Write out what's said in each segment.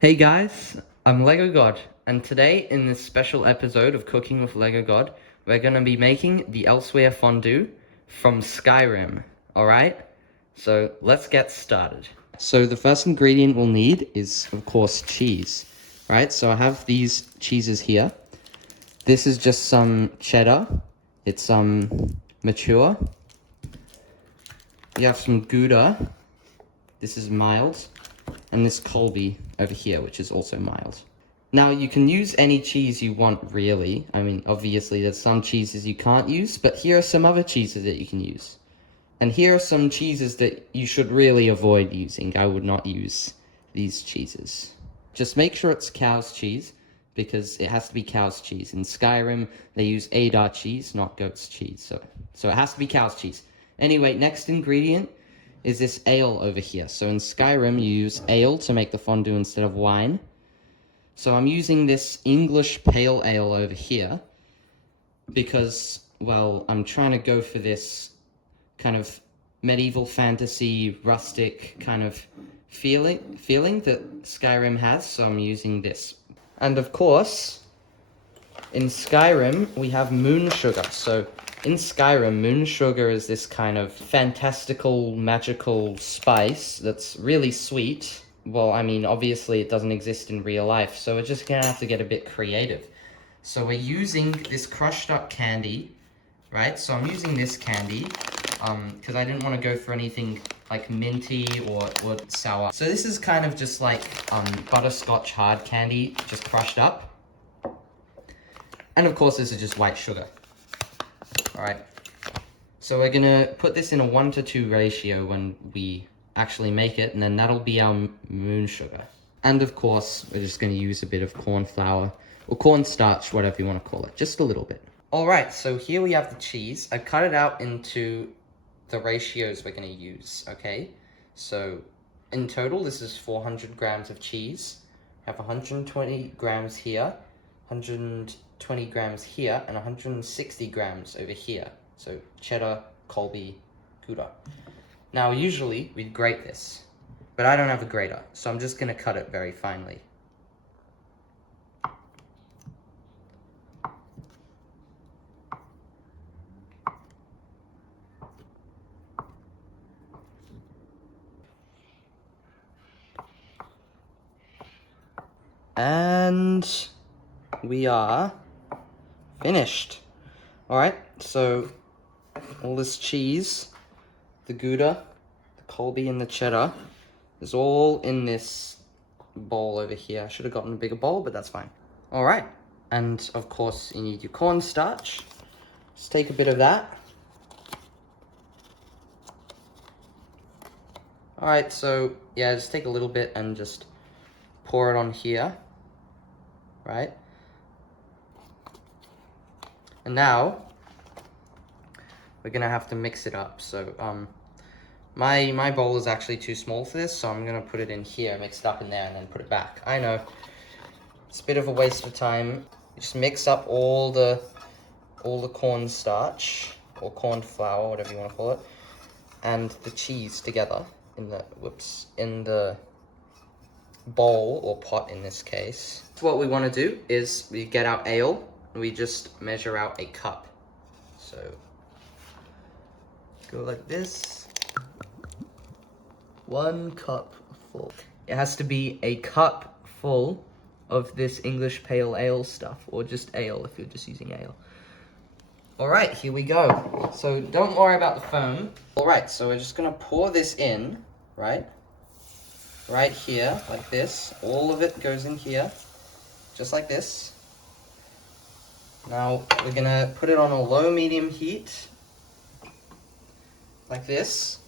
Hey guys, I'm LegoGod, and today in this special episode of Cooking with LegoGod, we're gonna be making the Elsweyr Fondue from Skyrim, alright? So let's get started. So the first ingredient we'll need is, of course, cheese, right? So I have these cheeses here. This is just some cheddar, it's mature. You have some Gouda, this is mild, and this Colby over here, which is also mild. Now, you can use any cheese you want, really. I mean, obviously, there's some cheeses you can't use, but here are some other cheeses that you can use. And here are some cheeses that you should really avoid using. I would not use these cheeses. Just make sure it's cow's cheese, because it has to be cow's cheese. In Skyrim, they use Adar cheese, not goat's cheese, so it has to be cow's cheese. Anyway, next ingredient is this ale over here. So in Skyrim, you use ale to make the fondue instead of wine. So I'm using this English pale ale over here because, well, I'm trying to go for this kind of medieval fantasy, rustic kind of feeling that Skyrim has, so I'm using this. And of course, in Skyrim, we have moonsugar. So in Skyrim, moonsugar is this kind of fantastical, magical spice that's really sweet. Well, I mean, obviously it doesn't exist in real life, so we're just gonna have to get a bit creative. So we're using this crushed up candy, right? So I'm using this candy, because I didn't want to go for anything like minty or sour. So this is kind of just like butterscotch hard candy, just crushed up. And of course, this is just white sugar. Alright, so we're gonna put this in a 1:2 ratio when we actually make it, and then that'll be our moon sugar. And of course, we're just gonna use a bit of corn flour, or cornstarch, whatever you want to call it, just a little bit. Alright, so here we have the cheese. I cut it out into the ratios we're gonna use, okay? So, in total, this is 400 grams of cheese. I have 120 grams here, 120 grams here, and 160 grams over here. So cheddar, Colby, Gouda. Now usually we'd grate this, but I don't have a grater, so I'm just gonna cut it very finely. And we are finished. Alright, so all this cheese, the Gouda, the Colby, and the cheddar is all in this bowl over here. I should have gotten a bigger bowl, but that's fine. Alright, and of course you need your cornstarch. Just take a bit of that. Alright, so yeah, just take a little bit and just pour it on here. Right? And now we're gonna have to mix it up. So my bowl is actually too small for this, so I'm gonna put it in here, mix it up in there, and then put it back. I know it's a bit of a waste of time. Just mix up all the cornstarch or corn flour, whatever you want to call it, and the cheese together in the bowl or pot in this case. So what we want to do is we get our ale and we just measure out a cup. So go like this. 1 cup full. It has to be a cup full of this English pale ale stuff, or just ale if you're just using ale. Alright, here we go. So don't worry about the foam. Alright, so we're just gonna pour this in, right here, like this. All of it goes in here, just like this. Now, we're gonna put it on a low-medium heat, like this.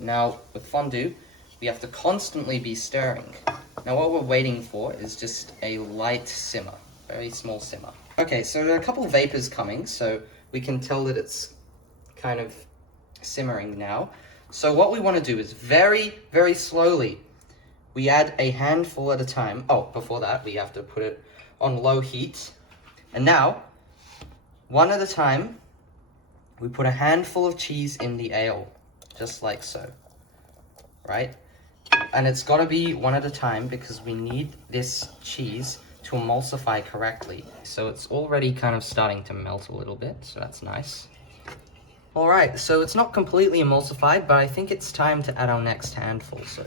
Now, with fondue, we have to constantly be stirring. Now, what we're waiting for is just a light simmer, very small simmer. Okay, so there are a couple of vapors coming, so we can tell that it's kind of simmering now. So what we want to do is very, very slowly, we add a handful at a time. Oh, before that, we have to put it on low heat. And now, one at a time, we put a handful of cheese in the ale, just like so, right? And it's got to be one at a time because we need this cheese to emulsify correctly. So it's already kind of starting to melt a little bit, so that's nice. All right, so it's not completely emulsified, but I think it's time to add our next handful. So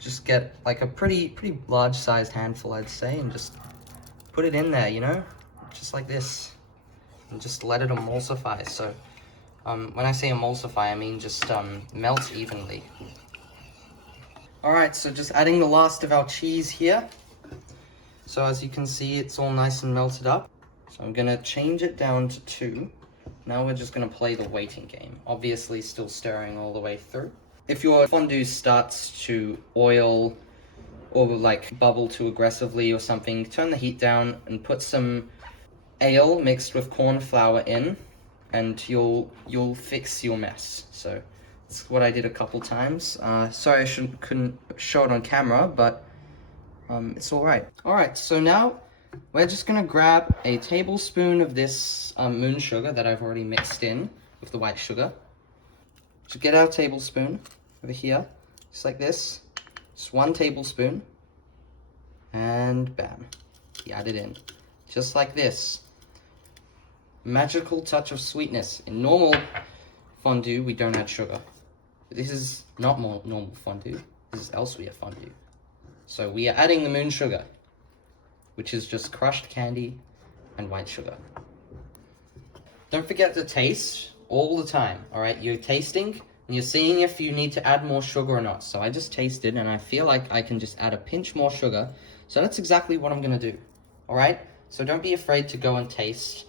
just get like a pretty large sized handful, I'd say, and just put it in there, you know, just like this, and just let it emulsify. So when I say emulsify, I mean just melt evenly. All right, so just adding the last of our cheese here. So as you can see, it's all nice and melted up. So I'm gonna change it down to 2. Now we're just gonna play the waiting game. Obviously still stirring all the way through. If your fondue starts to oil or like bubble too aggressively or something, turn the heat down and put some ale mixed with corn flour in, and you'll fix your mess. So that's what I did a couple times. Sorry I couldn't show it on camera, but it's all right. All right, so now we're just gonna grab a tablespoon of this moon sugar that I've already mixed in with the white sugar. So get our tablespoon over here, just like this. Just 1 tablespoon, and bam, you add it in, just like this. Magical touch of sweetness. In normal fondue, we don't add sugar. This is not more normal fondue. This is Elsweyr Fondue. So we are adding the moon sugar, which is just crushed candy and white sugar. Don't forget to taste all the time, all right? You're tasting and you're seeing if you need to add more sugar or not. So I just tasted and I feel like I can just add a pinch more sugar. So that's exactly what I'm gonna do, all right? So don't be afraid to go and taste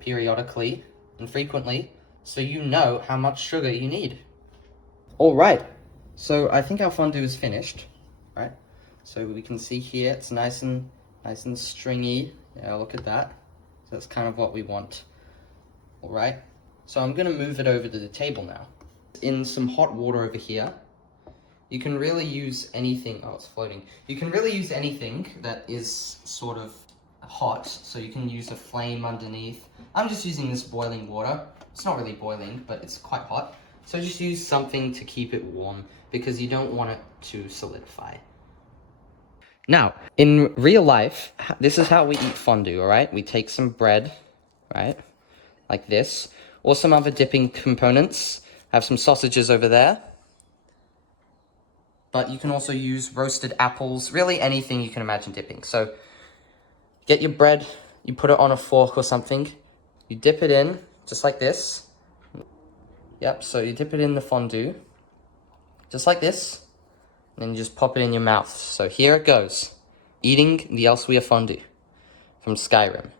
periodically and frequently so you know how much sugar you need. All right, so I think our fondue is finished, right? So we can see here it's nice and stringy. Yeah, look at that. So that's kind of what we want. All right, so I'm gonna move it over to the table now. In some hot water over here, you can really use anything. Oh, it's floating. You can really use anything that is sort of hot, so you can use a flame underneath. I'm just using this boiling water. It's not really boiling, but it's quite hot. So just use something to keep it warm because you don't want it to solidify. Now, in real life, this is how we eat fondue, all right? We take some bread, right, like this, or some other dipping components. Have some sausages over there. But you can also use roasted apples, really anything you can imagine dipping. So get your bread, you put it on a fork or something, you dip it in, just like this. Yep, so you dip it in the fondue, just like this, and then you just pop it in your mouth. So here it goes, eating the Elsweyr Fondue from Skyrim,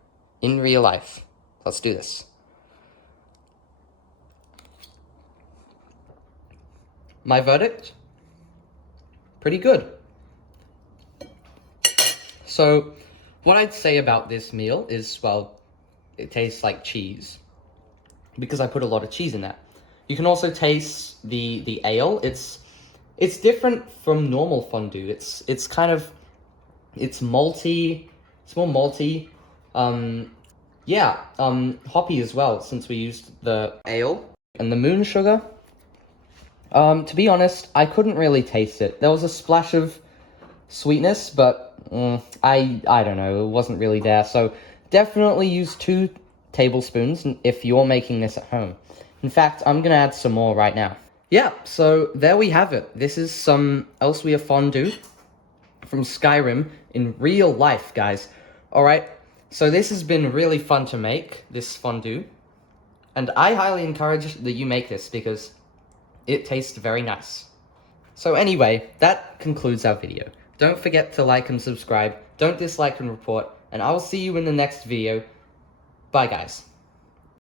in real life. Let's do this. My verdict? Pretty good. So, what I'd say about this meal is, well, it tastes like cheese because I put a lot of cheese in that. You can also taste the ale. It's different from normal fondue. It's malty. It's more malty. Hoppy as well, since we used the ale and the moon sugar. To be honest, I couldn't really taste it. There was a splash of sweetness, but I don't know, it wasn't really there. So definitely use 2 tablespoons if you're making this at home. In fact, I'm gonna add some more right now. Yeah, so there we have it. This is some Elsweyr Fondue from Skyrim in real life, guys. All right, so this has been really fun to make, this fondue. And I highly encourage that you make this because it tastes very nice. So anyway, that concludes our video. Don't forget to like and subscribe, don't dislike and report, and I will see you in the next video. Bye guys.